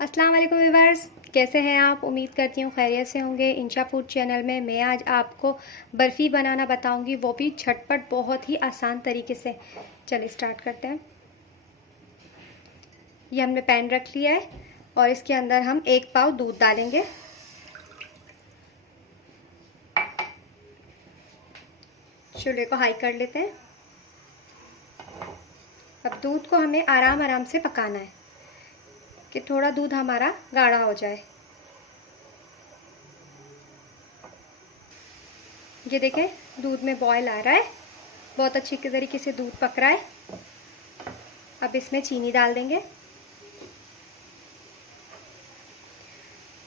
अस्सलाम वालेकुम व्यूअर्स, कैसे हैं आप। उम्मीद करती हूँ खैरियत से होंगे। इंशा फूड चैनल में मैं आज आपको बर्फ़ी बनाना बताऊंगी, वो भी झटपट बहुत ही आसान तरीके से। चलिए स्टार्ट करते हैं। ये हमने पैन रख लिया है और इसके अंदर हम 1 पाव दूध डालेंगे। चूल्हे को हाई कर लेते हैं। अब दूध को हमें आराम आराम से पकाना है कि थोड़ा दूध हमारा गाढ़ा हो जाए। ये देखें, दूध में बॉयल आ रहा है, बहुत अच्छी तरीके से दूध पक रहा है। अब इसमें चीनी डाल देंगे।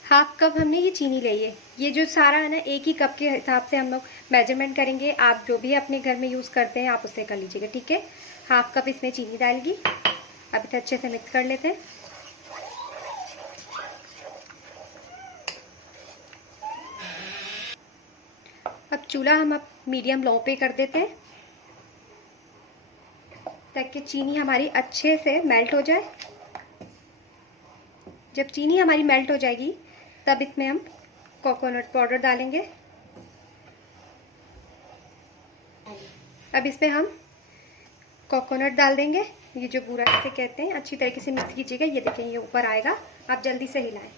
हाफ कप हमने ये चीनी ली है। ये जो सारा है ना, एक ही कप के हिसाब से हम लोग मेजरमेंट करेंगे। आप जो भी अपने घर में यूज़ करते हैं आप उससे कर लीजिएगा, ठीक है। हाफ कप इसमें चीनी डालेगी। अब इसे अच्छे से मिक्स कर लेते हैं। अब चूल्हा हम अब मीडियम लो पे कर देते हैं ताकि चीनी हमारी अच्छे से मेल्ट हो जाए। जब चीनी हमारी मेल्ट हो जाएगी तब इसमें हम कोकोनट पाउडर डालेंगे। अब इसमें हम कोकोनट डाल देंगे, ये जो बूरा इसे कहते हैं। अच्छी तरीके से मिक्स कीजिएगा। ये देखें, ये ऊपर आएगा, आप जल्दी से हिलाएं।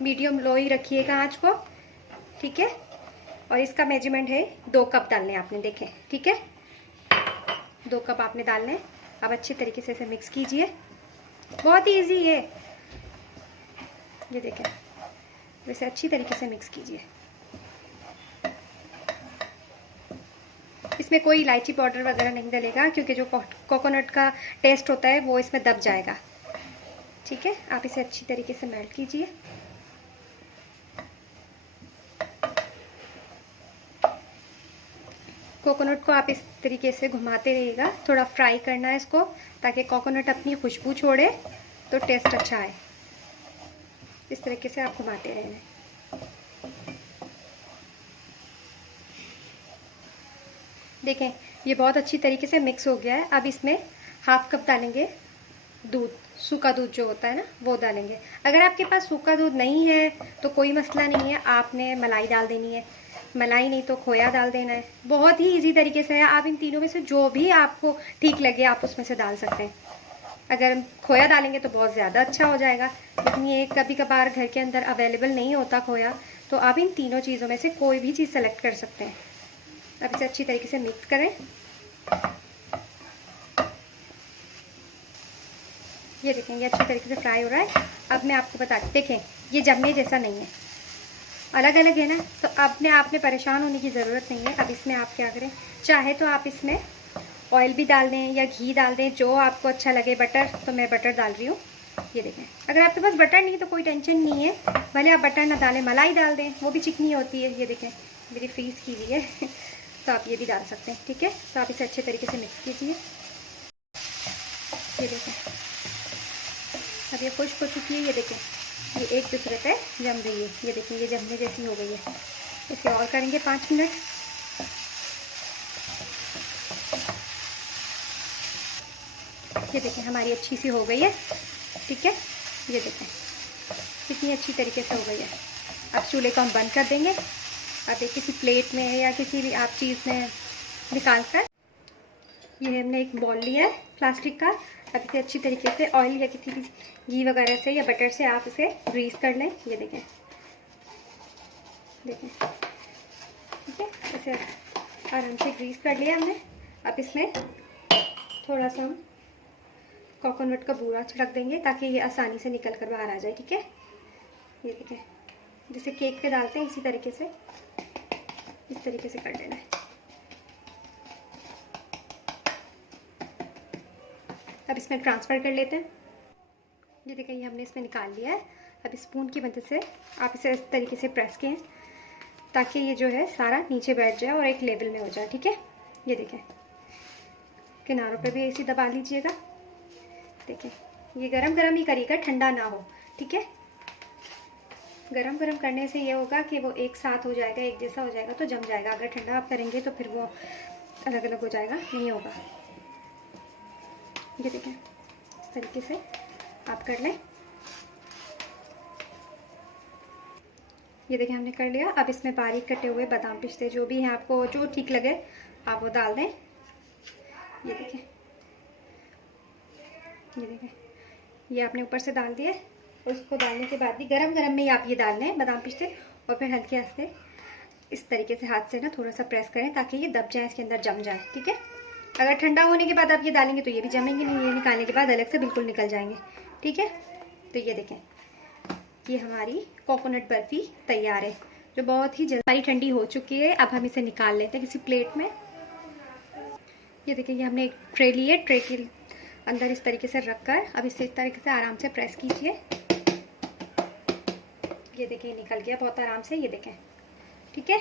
मीडियम लो ही रखिएगा आंच को, ठीक है। और इसका मेजरमेंट है 2 कप डालने आपने, देखें, ठीक है। 2 कप आपने डालने। अब अच्छी तरीके से इसे मिक्स कीजिए। बहुत ही ईजी है, ये देखें। वैसे अच्छी तरीके से मिक्स कीजिए। इसमें कोई इलायची पाउडर वगैरह नहीं डलेगा क्योंकि जो कोकोनट का टेस्ट होता है वो इसमें दब जाएगा, ठीक है। आप इसे अच्छी तरीके से मेल्ट कीजिए। कोकोनट को आप इस तरीके से घुमाते रहिएगा, थोड़ा फ्राई करना है इसको ताकि कोकोनट अपनी खुशबू छोड़े तो टेस्ट अच्छा आए। इस तरीके से आप घुमाते रहना। देखें, ये बहुत अच्छी तरीके से मिक्स हो गया है। अब इसमें हाफ कप डालेंगे दूध, सूखा दूध जो होता है ना, वो डालेंगे। अगर आपके पास सूखा दूध नहीं है तो कोई मसला नहीं है, आपने मलाई डाल देनी है। मलाई नहीं तो खोया डाल देना है। बहुत ही इजी तरीके से है। आप इन तीनों में से जो भी आपको ठीक लगे आप उसमें से डाल सकते हैं। अगर खोया डालेंगे तो बहुत ज़्यादा अच्छा हो जाएगा, लेकिन ये कभी कभार घर के अंदर अवेलेबल नहीं होता खोया, तो आप इन तीनों चीज़ों में से कोई भी चीज़ सेलेक्ट कर सकते हैं। अब इसे अच्छी तरीके से मिक्स करें। ये देखें, ये अच्छी तरीके से फ्राई हो रहा है। अब मैं आपको बताती, देखें, ये जमने जैसा नहीं है, अलग अलग है ना, तो अपने आप में परेशान होने की ज़रूरत नहीं है। अब इसमें आप क्या करें, चाहे तो आप इसमें ऑयल भी डाल दें या घी डाल दें, जो आपको अच्छा लगे। बटर तो मैं बटर डाल रही हूँ। ये देखें, अगर आपके पास बटर नहीं तो कोई टेंशन नहीं है, भले आप बटर ना डालें, मलाई डाल दें, वो भी चिकनी होती है। ये देखें, मेरी फ्रीज़ की हुई है तो आप ये भी डाल सकते हैं, ठीक है। तो आप इसे अच्छे तरीके से मिक्स कीजिए। ये देखें, अब ये खुश्क हो चुकी है। ये देखें, ये एक दूसरे पे जम रही है। ये देखिए, ये जमने जैसी हो गई है। इसे और करेंगे 5 मिनट। ये देखें, हमारी अच्छी सी हो गई है, ठीक है। ये देखें कितनी अच्छी तरीके से हो गई है। अब चूल्हे को हम बंद कर देंगे। अब एक किसी प्लेट में या किसी भी आप चीज़ में निकाल कर, ये हमने एक बॉल लिया है प्लास्टिक का। अब इसे अच्छी तरीके से ऑयल या किसी भी घी वगैरह से या बटर से आप इसे ग्रीस कर लें। ये देखें, देखें, ठीक है। इसे आराम से ग्रीस कर लिया हमने। अब इसमें थोड़ा सा हम कोकोनट का बूरा छिड़क देंगे ताकि ये आसानी से निकल कर बाहर आ जाए, ठीक है। ये देखें, जैसे केक पे डालते हैं इसी तरीके से, इस तरीके से कर लेना है। अब इसमें ट्रांसफ़र कर लेते हैं। ये देखें, ये हमने इसमें निकाल लिया है। अब स्पून की मदद से आप इसे इस तरीके से प्रेस करें ताकि ये जो है सारा नीचे बैठ जाए और एक लेवल में हो जाए, ठीक है। ये देखें, किनारों पे भी ऐसे दबा लीजिएगा। देखें, ये गरम गरम ही करिएगा, ठंडा ना हो, ठीक है। गरम गरम करने से ये होगा कि वो एक साथ हो जाएगा, एक जैसा हो जाएगा तो जम जाएगा। अगर ठंडा आप करेंगे तो फिर वो अलग अलग हो जाएगा, नहीं होगा। ये देखें, इस तरीके से आप कर लें। ये देखिए हमने कर लिया। अब इसमें बारीक कटे हुए बादाम पिस्ते जो भी हैं, आपको जो ठीक लगे आप वो डाल दें। ये देखिए, ये देखिए, ये आपने ऊपर से डाल दिए। उसको डालने के बाद भी गरम गरम में ही आप ये डाल लें बादाम पिस्ते, और फिर हल्के आंच इस तरीके से हाथ से ना थोड़ा सा प्रेस करें ताकि ये दब जाए, इसके अंदर जम जाए। ठीक है, अगर ठंडा होने के बाद आप ये डालेंगे तो ये भी जमेंगे नहीं, ये निकालने के बाद अलग से बिल्कुल निकल जाएंगे। ठीक है, तो ये देखें, ये हमारी कोकोनट बर्फ़ी तैयार है, जो बहुत ही जल्दी ठंडी हो चुकी है। अब हम इसे निकाल लेते हैं किसी प्लेट में। ये देखिए, ये हमने एक ट्रे ली है, ट्रे के अंदर इस तरीके से रखकर अब इसे इस तरीके से आराम से प्रेस कीजिए। ये देखिए निकल गया बहुत आराम से, ये देखें। ठीक है,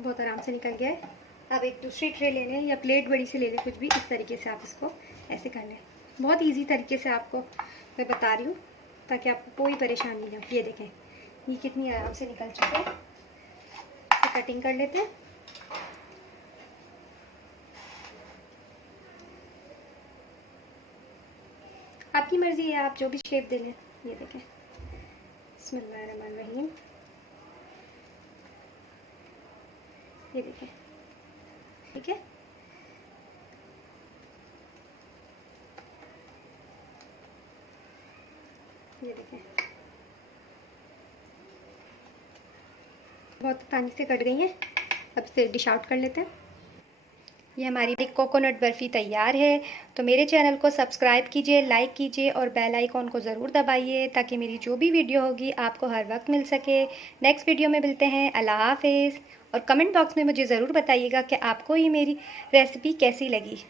बहुत आराम से निकल गया है। अब एक दूसरी ट्रे ले लें या प्लेट बड़ी से ले लें, कुछ भी, इस तरीके से आप इसको ऐसे कर लें। बहुत इजी तरीके से आपको मैं बता रही हूँ ताकि आपको कोई परेशानी ना हो। ये देखें, ये कितनी आराम से निकल चुके हैं। इसे कटिंग कर लेते हैं। आपकी मर्जी है, आप जो भी शेप दे लें। ये देखें, बिस्मिल्लाहिर्रहमानिर्रहीम। ये देखें, ठीक है। ये देखें, बहुत आसानी से कट गई हैं। अब इसे डिश आउट कर लेते हैं। ये हमारी कोकोनट बर्फ़ी तैयार है। तो मेरे चैनल को सब्सक्राइब कीजिए, लाइक कीजिए और बेल आइकॉन को ज़रूर दबाइए ताकि मेरी जो भी वीडियो होगी आपको हर वक्त मिल सके। नेक्स्ट वीडियो में मिलते हैं। अल्लाह हाफ़िज़। और कमेंट बॉक्स में मुझे ज़रूर बताइएगा कि आपको ये मेरी रेसिपी कैसी लगी।